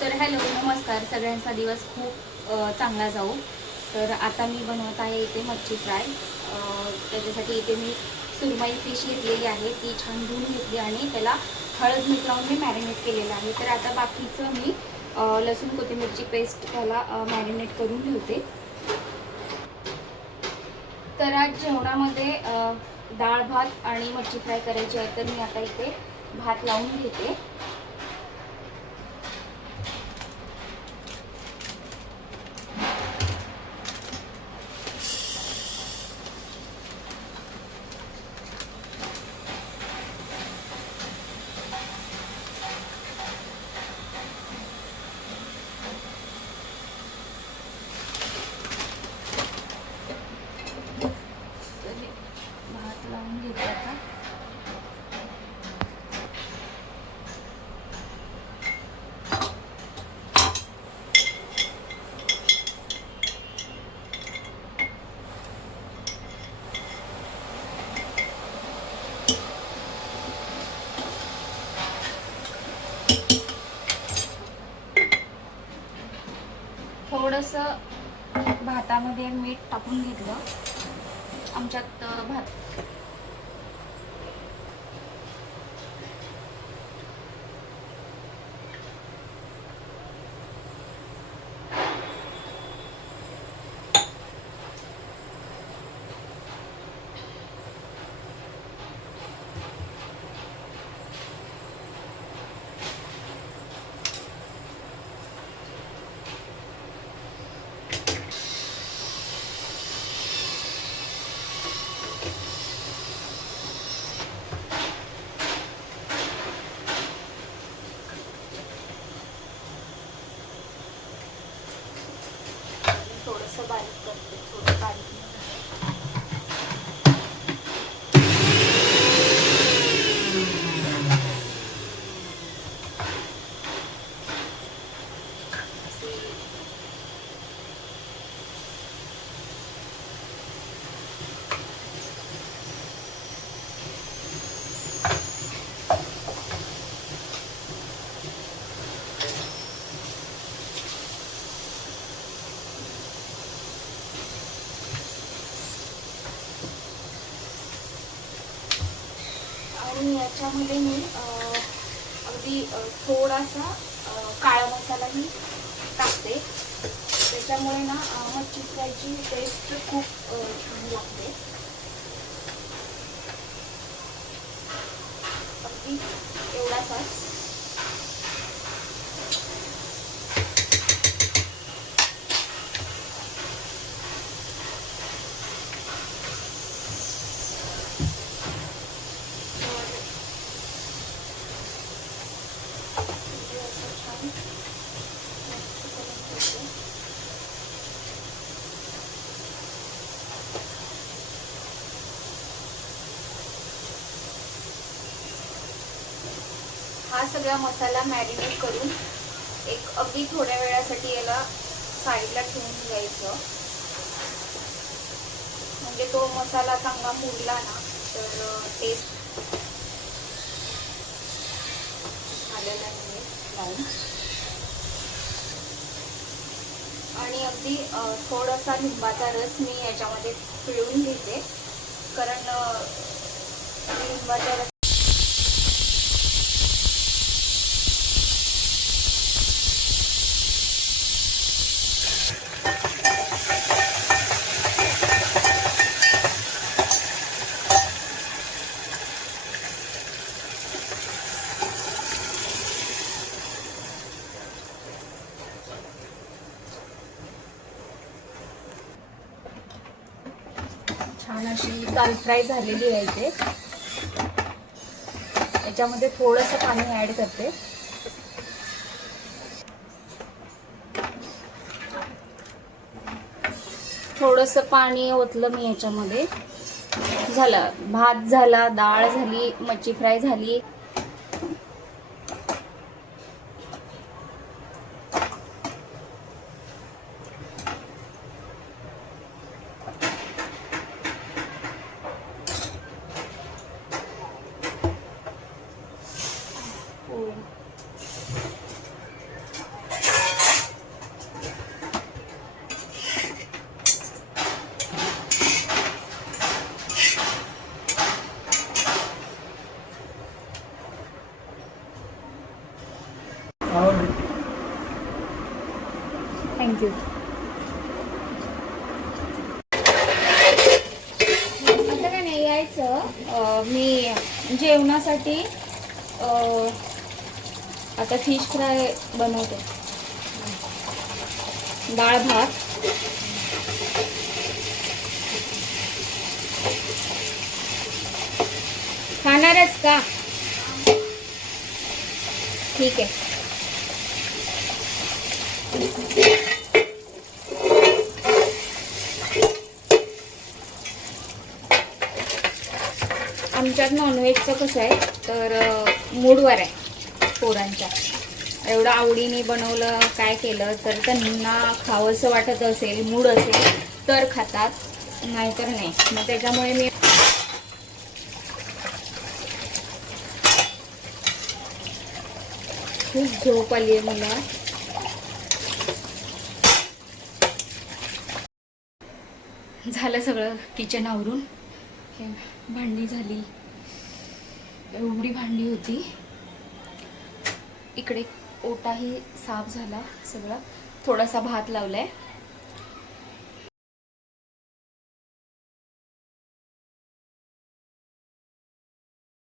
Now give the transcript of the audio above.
तर हॅलो नमस्कार, सगळ्यांचा दिवस खूप चांगला जाऊ। तर आता मी बनवत आहे इथे मच्छी फ्राय। त्याच्यासाठी इथे मी सुरमई फिश घेतलेली आहे, ती छान धुवून घेतली आणि त्याला हळद मीठ लावून मी मॅरिनेट केलेलं आहे। तर आता बाकीचं मी लसूण कोथिंबीरची पेस्ट त्याला मॅरिनेट करून ठेवते। तर आज जेवणामध्ये डाळ भात आणि मच्छी फ्राय करायची आहे, तर मी आता इथे भात लावून घेते। भात लावून घेते आता। थोडंसं भातामध्ये मीठ टाकून घेतलं। आमच्यात भात थोडंसं बारीक करते, थोडं बारीक आणि याच्यामध्ये मी अगदी थोडासा काळा मसालाही टाकते। त्याच्यामुळे ना मच्छी फ्रायची टेस्ट खूप छान लागते। अगदी एवढासाच। हा सगळा मसाला मॅरिनेट करून एक अगदी थोड्या वेळासाठी याला साईडला ठेवून द्यायचं। म्हणजे तो मसाला चांगला मुरला ना तर टेस्ट आलेला नाही लावून। आणि अगदी थोडासा लिंबाचा रस मी याच्यामध्ये पिळून घेते, कारण लिंबाचा रस छान अशी दाल फ्राय झालेली आहे। इथे याच्यामध्ये थोडंसं पाणी ॲड करते। थोडंसं पाणी ओतलं मी याच्यामध्ये। झालं, भात झाला, डाळ झाली, मच्छी फ्राय झाली। थँक्यू. आता काय नाही यायचं, मी जेवणासाठी आता फिश फ्राय बनवते. डाळ भात, खाणारच का? ठीक आहे. आमच्यात नॉनव्हेजचं कसं आहे तर मूडवर आहे पोरांच्या. एवढं आवडीने बनवलं काय केलं तर त्यांना खावंसं वाटत असेल, मूड असेल तर खातात, नाहीतर नाही. मग त्याच्यामुळे मी खूप झोप आली आहे मला. झालं सगळं किचन आवरून. भांडी झाली, एवढी भांडी होती. इकडे ओटाही साफ झाला सगळा. थोडासा भात लावलाय